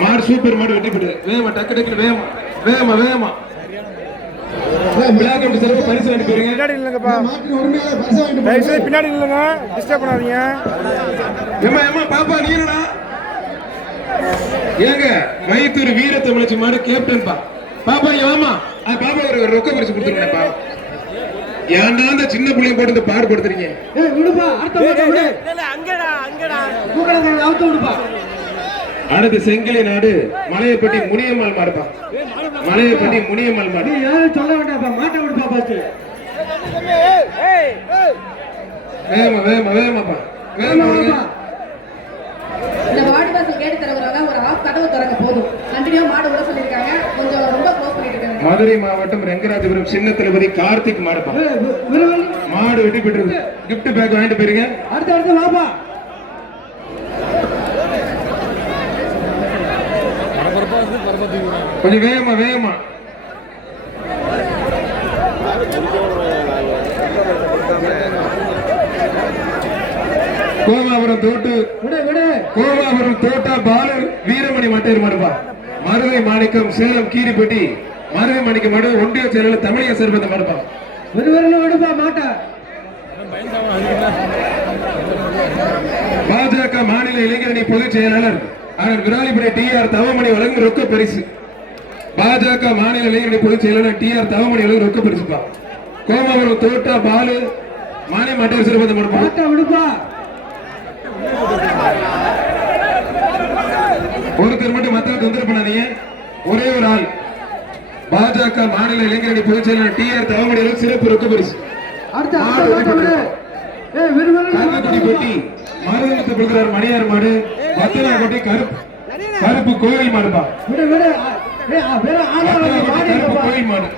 மாடு சூப்பர் மாடு வெற்றி பெற்று வேகமா டக்கு டக்கு வேகமா வேகமா வேகமா பிளாக் அண்ட் சிறப்பு பரிசு வாங்கி போறீங்க. பின்னாடி இல்லங்கப்பா, பின்னாடி இல்லங்க, டிஸ்டர்ப் பண்ணாதீங்க. ஏமா ஏமா பாப்பா நீரடா ஏங்க மைத்தூர் வீர தமிழச்சி மாடு கேப்டன் பா பாப்பா ஏமா பாப்பா ஒரு ரொக்க பரிசு கொடுத்துருங்கப்பா. ஏன்டா அந்த சின்ன பிள்ளைய போட்டு இந்த பாடுபடுத்துறீங்க? அடுத்து செங்கலை நாடு மலையப்பட்டி முனியம்மாள் மாடுப்பா. மலையப்பட்டி முனியம்மாள் மாடு சொல்ல வேண்டாப்பா, மாட்ட விடுப்பா பாத்து. வேகமா வேகமா வேகமாப்பா வேகமா. இந்த வாடி வாசல் கேட்டு தரவங்க ஒரு ஆஃப் கதவு திறங்க போதும். கண்டினியூ மாடு விட சொல்லிருக்காங்க, கொஞ்சம் ரொம்ப க்ளோஸ் பண்ணிட்டு இருக்காங்க. மதுரை மாவட்டம் ரெங்கராஜபுரம் சின்ன தளபதி கார்த்திக் மாடுப்பா. மாடு வெட்டி பெற்று கிஃப்ட் பேக் வாங்கிட்டு போயிருங்க. அடுத்து வாப்பா. கொஞ்சம் வேகமா வேகமா. கோமாபுரம் தோட்டு கோமாபுரம் தோட்டா பாலு வீரமணி மட்டையர் மாடுப்பா. மருதை மாணிக்கம் சேலம் கீரிப்பட்டி மருதை மாணிக்கம் மாடு ஒன்றிய செயலாளர் தமிழக சேர்ந்த மாடுப்பா. விடுப்பா மாட்ட. பாஜக மாநில இளைஞரணி பொதுச் செயலாளர் விராலிபுரை TR தவமணி வழங்கும் ரொக்க பரிசு. பாஜக மாநில இளைஞரணி பொதுச் செயலாளர் TR தவமணி வழங்கும் ரொக்க பரிசுப்பா. கோமாபுரம் தோட்டா பாலு மானிய மட்டையர் சிறந்த மாடுப்பா. விடுப்பா. ஒருத்தர் மட்டும் மத்தவங்க தொந்தரவு பண்ணாதீங்க. ஒரே ஒரு ஆள் பாஜக மாநில இளைஞரணி பொதுச் செயலாளர் TR தவமணி சிறப்பு ரொக்க பரிசு. காக்கக்குடி பெட்டி மருதமுத்து கொடுக்கிறார் மணியார் மாடு. வத்தனா கொட்டி கருப்பு கோயில் மாடுப்பா. கருப்பு கோயில் மாடு.